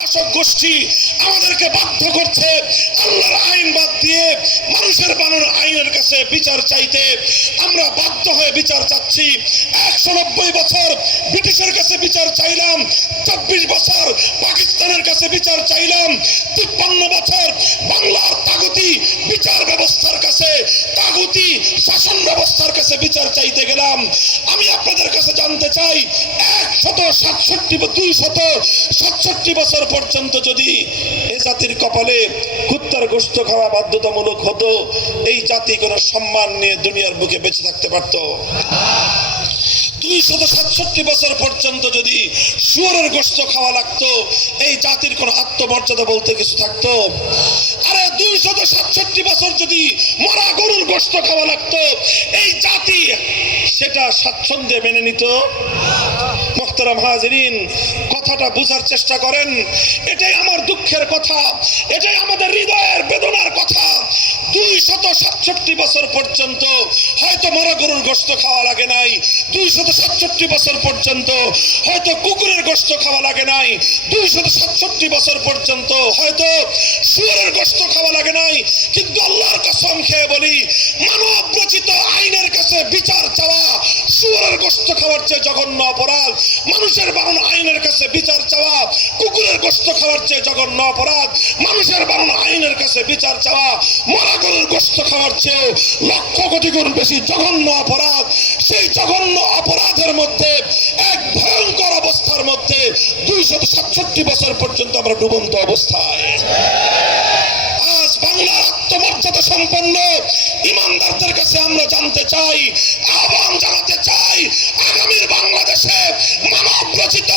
শাসক গোষ্ঠী আমাদেরকে বাধ্য করছে আল্লাহর আইন বাদ দিয়ে মানুষের বানানো আইনের কাছে বিচার চাইতে। আমরা বাধ্য হয়ে বিচার চাচ্ছি। 190 বছর ব্রিটিশের কাছে বিচার চাইলাম, 24 বছর পাকিস্তানের কাছে বিচার চাইলাম, 53 বছর বাংলার তাগুতি বিচার ব্যবস্থার কাছে, তাগুতি শাসন ব্যবস্থার কাছে বিচার চাইতে গেলাম। আমি আপনাদের কাছে জানতে চাই, 267 বছর পর্যন্ত যদি এ জাতির কপালে কুত্তার গোশত খাওয়া বাধ্যতামূলক হতো, এই জাতি কোনো সম্মান নিয়ে দুনিয়ার বুকে বেঁচে থাকতে পারত? 267 বছর পর্যন্ত যদি শুয়োরের গোশত খাওয়া লাগতো, এই জাতির কোন আত্মমর্যাদা বলতে কিছু থাকতো? আরে 267 বছর যদি মরা গরুর গোশত খাওয়া লাগতো, এই জাতি সেটা স্বাচ্ছন্দ্যে মেনে নিত? মুহতারাম হাজিরিন, কথাটা বুঝার চেষ্টা করেন। এটাই আমার দুঃখের কথা, এটাই আমাদের হৃদয়ের বেদনার কথা। 267 বছর পর্যন্ত হয়তো মরা গরুর গোশত খাওয়া লাগে নাই, 267 বছর পর্যন্ত হয়তো কুকুরের গোশত খাওয়া লাগে নাই, 267 বছর পর্যন্ত হয়তো শুয়োরের গোশত খাওয়া লাগে নাই। কিন্তু আল্লাহর কসম খেয়ে বলি, মানব রচিত আইনের কাছে বিচার চাওয়া শুয়োরের গোশত খাওয়ার চেয়ে জঘন্য অপরাধ। মানুষের বানানো আইনের কাছে বিচার চাওয়া কুকুরের গোশত খাওয়ার চেয়ে জঘন্য অপরাধ। মানুষের বানানো আইনের কাছে বিচার চাওয়া মরা গরুর গোশত খাওয়ার চেয়ে লক্ষ কোটি গুণ বেশি জঘন্য অপরাধ। সেই জঘন্য অপরাধের মধ্যে এক ভয়ঙ্কর অবস্থার মধ্যে 267 বছর পর্যন্ত আমরা ডুবন্ত অবস্থায়। আজ বাংলার আত্মমর্যাদা সম্পন্ন ইমানদারদের কাছে আমরা জানতে চাই, আহ্বান জানাতে চাই, আগামীর বাংলাদেশে মানব রচিত